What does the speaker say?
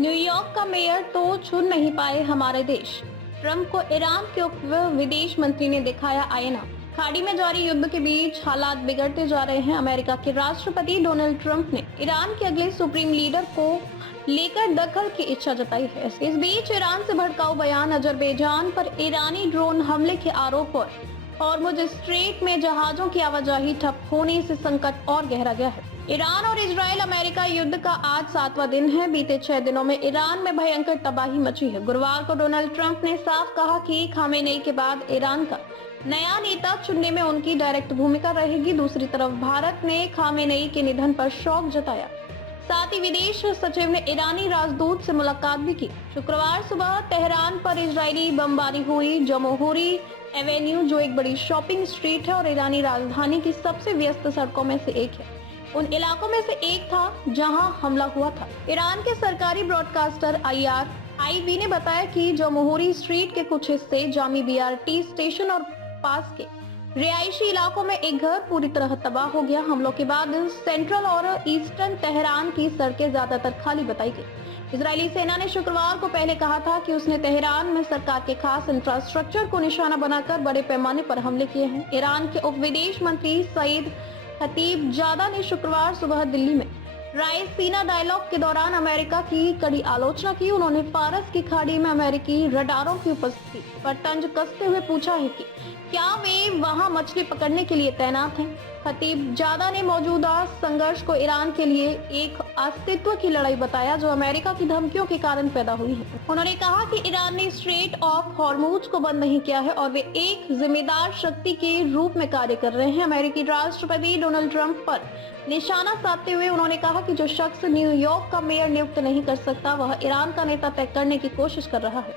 New York का mayor तो चुन नहीं पाए हमारे देश। ट्रंप को ईरान के उप विदेश मंत्री ने दिखाया आईना। खाड़ी में जारी युद्ध के बीच हालात बिगड़ते जा रहे हैं। अमेरिका के राष्ट्रपति डोनाल्ड ट्रंप ने ईरान के अगले सुप्रीम लीडर को लेकर दखल की इच्छा जताई है। इस बीच ईरान से भड़काऊ बयान, अजरबैजान पर ईरानी ड्रोन हमले के आरोप और हॉर्मुज स्ट्रेट में जहाजों की आवाजाही ठप होने से संकट और गहरा गया है। ईरान और इजराइल अमेरिका युद्ध का आज 7वां दिन है। बीते 6 दिनों में ईरान में भयंकर तबाही मची है। गुरुवार को डोनाल्ड ट्रंप ने साफ कहा कि खामेनेई के बाद ईरान का नया नेता चुनने में उनकी डायरेक्ट भूमिका रहेगी। दूसरी तरफ भारत ने खामेनेई के निधन पर शोक जताया। साथ ही विदेश सचिव ने ईरानी राजदूत से मुलाकात भी की। शुक्रवार सुबह तेहरान पर इजरायली बमबारी हुई। जमहूरी एवेन्यू, जो एक बड़ी शॉपिंग स्ट्रीट है और ईरानी राजधानी की सबसे व्यस्त सड़कों में से एक है, उन इलाकों में से एक था जहां हमला हुआ था। ईरान के सरकारी ब्रॉडकास्टर IRIB ने बताया कि जमहूरी स्ट्रीट के कुछ हिस्से, जामी BRT स्टेशन और पास के रिहायशी इलाकों में एक घर पूरी तरह तबाह हो गया। हमलों के बाद सेंट्रल और ईस्टर्न तेहरान की सड़कें ज्यादातर खाली बताई गई। इजरायली सेना ने शुक्रवार को पहले कहा था कि उसने तेहरान में सरकार के खास इंफ्रास्ट्रक्चर को निशाना बनाकर बड़े पैमाने पर हमले किए हैं। ईरान के उप विदेश मंत्री सईद खतीबजादा ने शुक्रवार सुबह दिल्ली में रायसीना डायलॉग के दौरान अमेरिका की कड़ी आलोचना की। उन्होंने फारस की खाड़ी में अमेरिकी रडारों की उपस्थिति पर तंज कसते हुए पूछा है कि क्या वे वहां मछली पकड़ने के लिए तैनात हैं। खतीबजादा ने मौजूदा संघर्ष को ईरान के लिए एक अस्तित्व की लड़ाई बताया जो अमेरिका की धमकियों के कारण पैदा हुई है। उन्होंने कहा कि ईरान ने स्ट्रेट ऑफ हॉर्मुज को बंद नहीं किया है और वे एक जिम्मेदार शक्ति के रूप में कार्य कर रहे हैं। अमेरिकी राष्ट्रपति डोनाल्ड ट्रंप पर निशाना साधते हुए उन्होंने कहा कि जो शख्स न्यूयॉर्क का मेयर नियुक्त नहीं कर सकता, वह ईरान का नेता तय करने की कोशिश कर रहा है।